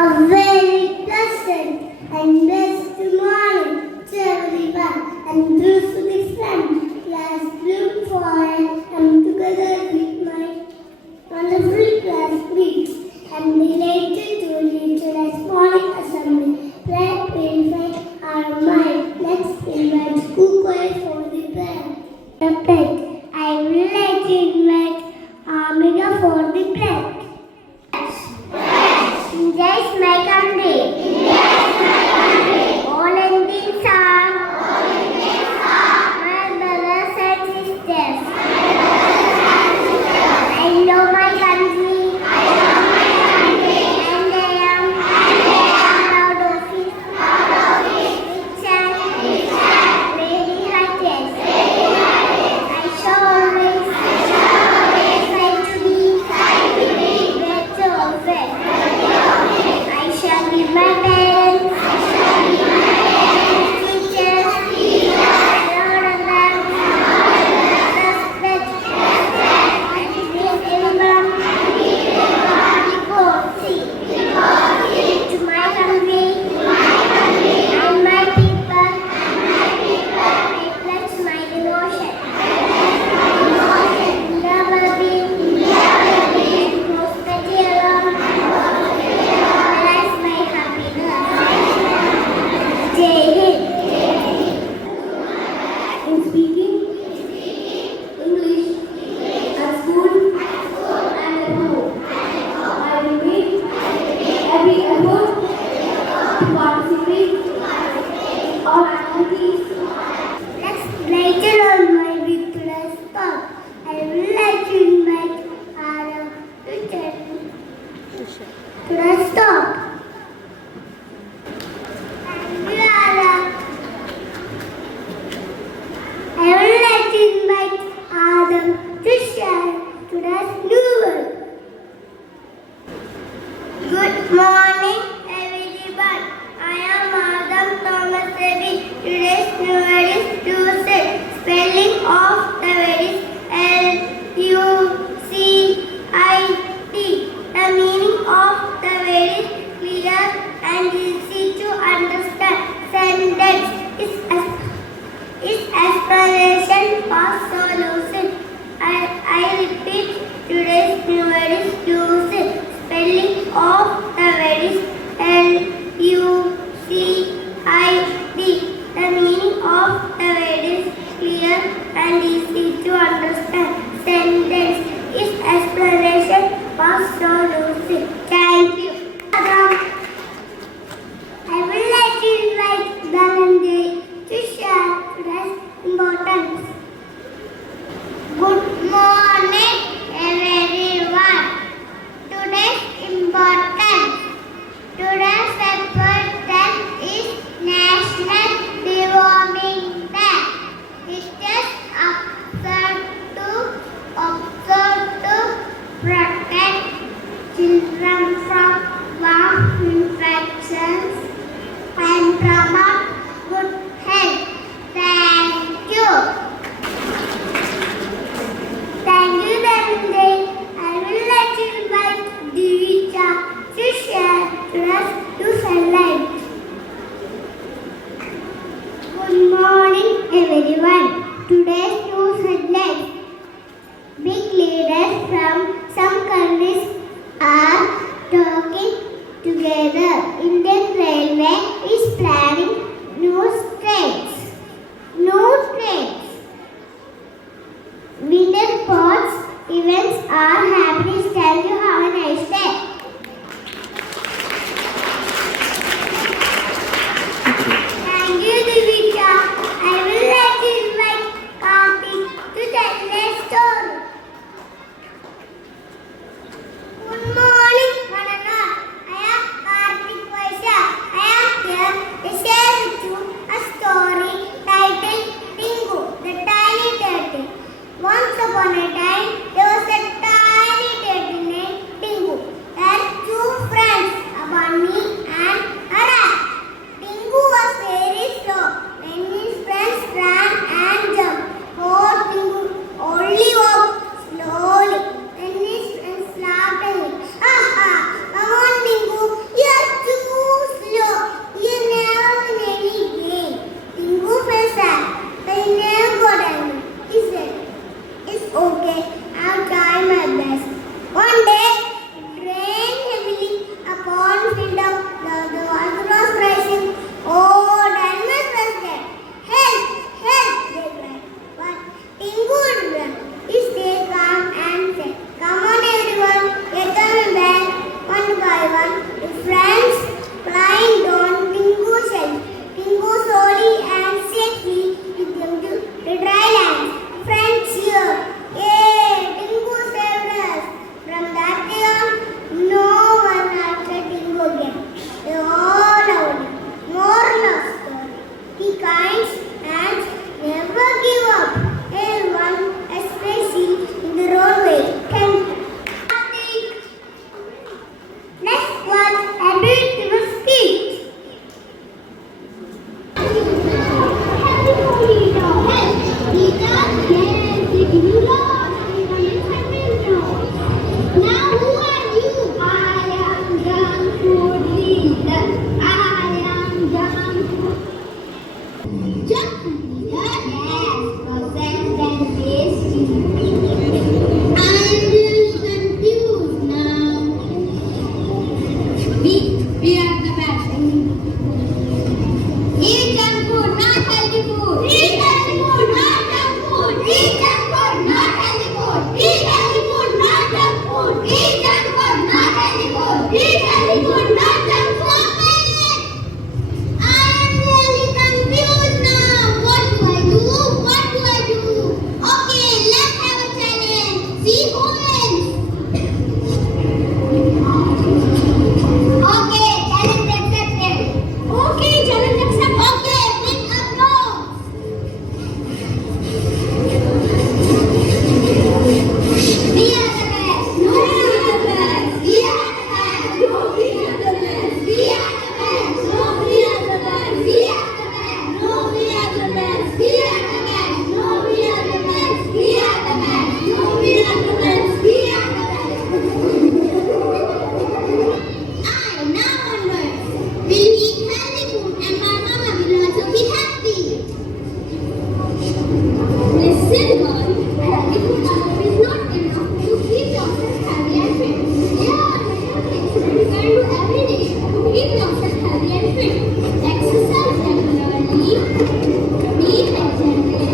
A very pleasant and blessed morning to everyone and those to the sun. Class group for I'm together with my wonderful classmates. I'm delighted to lead today's morning assembly. Let's invite our mind. Let's invite school choir for the prayer. I would like to invite Amiga for the prayer. India is my country. All Indians are my brothers and sisters. I love my country and I am proud of it. Rich and very righteous. I shall always try to be better of it. I shall give my parents, teachers, Lord of them, respect, and give everyone to my country and my people. I pledge my devotion. India will be prosperity alone. That's my happiness. Jai Hind. In speaking English at school and at home, I will make every effort to participate in all activities. Let's later on my victorious talk. I would like to invite Ara to today's talk. Thank you, Ara. I would like to invite Adam to share today's new word. Good morning, everyone. I am Adam Thomas Reddy. Today's new word is lucid. Spelling of the word is Lucid. The meaning of the word is clear and easy to understand. Sentence is explanation was so lucid. I repeat, today's new word is lucid. Spelling of the word is Lucid. The meaning of the word is clear and easy to understand. Sentence is explanation was so lucid. Thank you. I would like to invite Dhananjay to share today's importance. Good morning, everyone. Today's importance. Today's important is National Deworming Day. It is observed to protect children from worm infections and promote good health. Thank you. Thank you, Dhananjay. I would like to invite Divya to share today's news headlines. Good morning, everyone. Today's news headlines. Big leaders from some countries are talking together. Indian Railway is planning new trains. Winter sports events are happening. Thank you. Have a nice day. Thank you, Divya. I would like to invite Karthik to tell their story. Good morning, Vanana. I am Karthik Vaishya. I am here to share Eat junk food, not healthy food. Eat healthy food, not junk food. Eat junk food, not healthy food. Eat healthy food, not junk food. Eat junk food, not healthy food. Eat healthy food, not junk food. I am really confused now. What do I do? What do I do? Okay, let's have a challenge. See who wins. Okay, challenge accepted. Okay, challenge accepted. Okay, bring up notes. We are the best. No, we are the best. We are the best. No, we are the best. We are the best. No, we are the best. We are the best. No, we are the best. We are the best. No, we are the best. We are the best. No, we are the best. We are the best. I now onwards will eat healthy food and my mama will also be happy. Listen, boy, healthy food alone is not enough to keep yourself healthy and fit. There are many things that you can do every day to keep yourself healthy and fit. Exercise regularly, eat hygienic,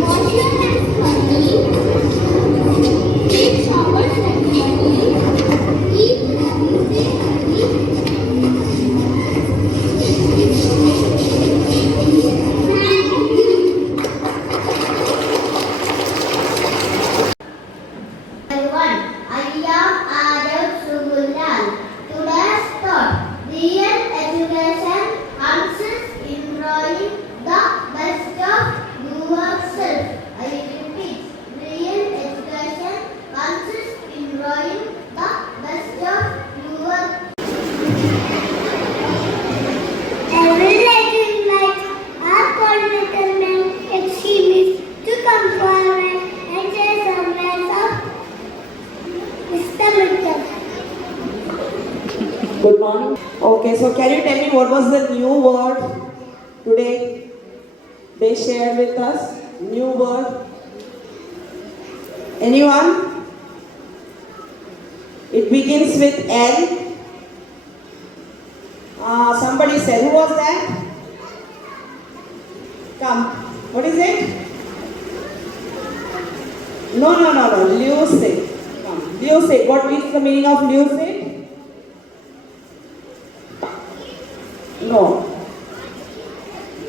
wash your hands thoroughly, take showers regularly, eat healthy, stay healthy. Thank you. Everyone, I am Arav Subulal. Today's thought: real education consists in growing the best of yourself. I repeat, real education consists in growing the best of yourself. I would like to invite our coordinator men extremists to come forward and share some words of wisdom with us. Good morning. Okay, so can you tell me what was the new word today they shared with us? New word? Anyone? It begins with L. Somebody said, who was that? Come. What is it? No. Lucid. Come. Lucid. What is the meaning of lucid? No.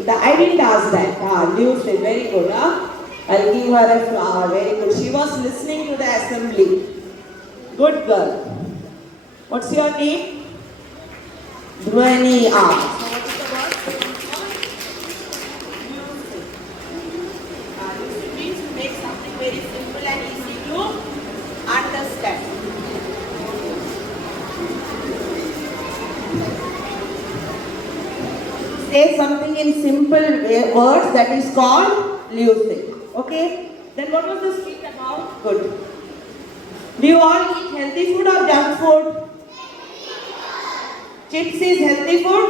I didn't ask that. Lucid. Very good. I'll give her a flower. Very good. She was listening to the assembly. Good girl. What's your name? Dhwani. So what is the word? Lucid means to make something very simple and easy to understand. Say something in simple words, that is called lucid. Okay? Then what was the speech about? Good. Do you all eat healthy food or junk food? Chips is healthy food?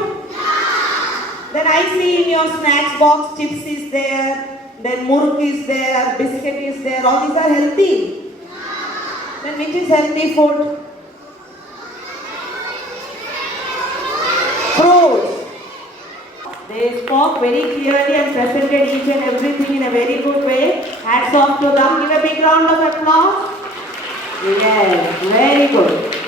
Then I see in your snacks box, chips is there, then muruk is there, biscuit is there, all these are healthy. Then which is healthy food? Fruits. They spoke very clearly and presented each and everything in a very good way. Hats off to them. Give a big round of applause. Yes, very good.